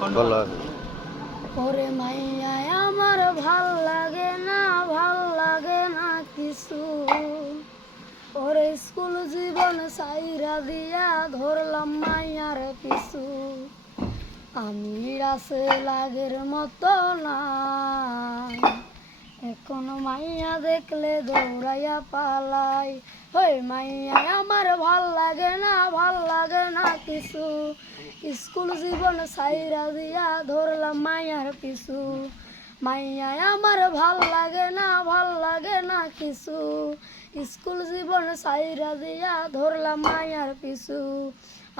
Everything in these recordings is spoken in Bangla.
বলো। ওরে মাইয়া আমার ভাল লাগে না কিছু। ওরে স্কুল জীবন সাইরা দিয়া ধরলাম মাইয়ার পিছু। আমি রাসে লাগের মতো নাই, এখনো মাইয়া দেখলে দৌড়াইয়া পালাই। ওই মাইয়া আমার ভাল লাগে না কিছু। স্কুল জীবন সাইরা দিয়া ধরলাম মাইয়ার পিছু। মাইয়া আমার ভাল লাগে না কিছু। স্কুল জীবন সাইরা দিয়া ধরলাম মাইয়ার পিছু।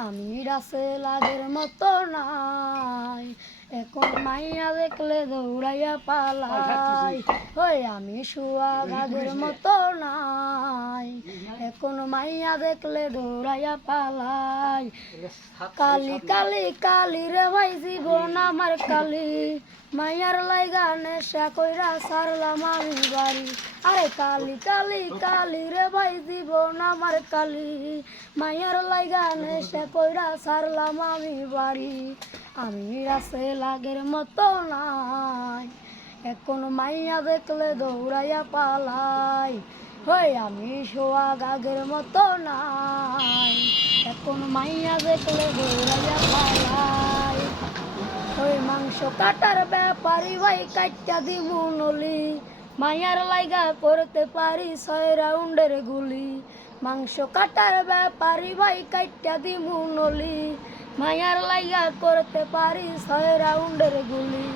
আমি রাসে লাগের মতো নাই, এখন মাইয়া দেখলে দৌড়াইয়া পালাই। ওই আমি সুয়াগের মতো নাই, এখন মাইয়া দেখলে দৌড়াইয়া পালাই। কালি কালি কালি রে ভাই জীবন আমার কালি, মাইয়ার লাইগা নেশা কইরা সারলাম আমি বাড়ি। আরে কালি কালি কালি রে ভাই জীবন আমার কালি, মাইয়ার লাইগা নেশা কইরা সারলাম আমি বাড়ি। আমি রাসে লাগের মতো নাই, এখন মাইয়া দেখলে দৌড়াইয়া পালাই। হই আমি সোয়াগের মতো নাই, এখন মাইয়া দেখলে দৌড়াইয়া পালাই। ওই মাংস কাটার ব্যাপারি ভাই কাটটা দিমু নলি, মাইয়ার লাইগা করতে পারি 6 রাউন্ডের গুলি। মাংস কাটার ব্যাপারি ভাই কাটটা দিমু নলি, মাইয়ার লাইগা করতে পারি 6 রাউন্ডের গুলি।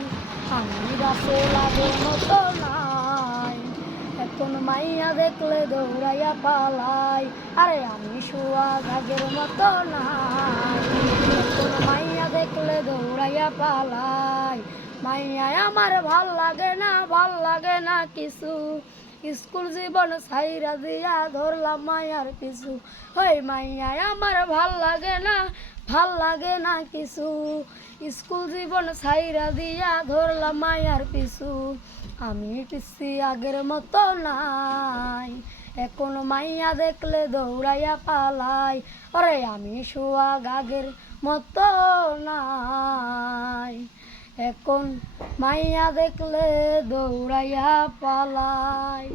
আমি রাসে লাগের মতো নাই, এখন মাইয়া দেখলে দৌড়াইয়া পালাই। আরে আমি সুয়াগের মতো নাই, এখন মাইয়া দেখলে দৌড়াইয়া পালাই। মাইয়া আমার ভাল লাগে না কিছু। স্কুল জীবন সাইরা দিয়া ধরলাম মাইয়ার পিছু। ওই মাইয়া আমার ভাল লাগে না কিছু। স্কুল জীবন সাইরা দিয়া ধরলাম মাইয়ার পিছু। আমি পিছি আগের মতো নাই, এখন মাইয়া দেখলে দৌড়াইয়া পালাই। ওরে আমি সুয়াগের মতো নাই, এখন মাইয়া দেখলে দৌড়াইয়া পালাই।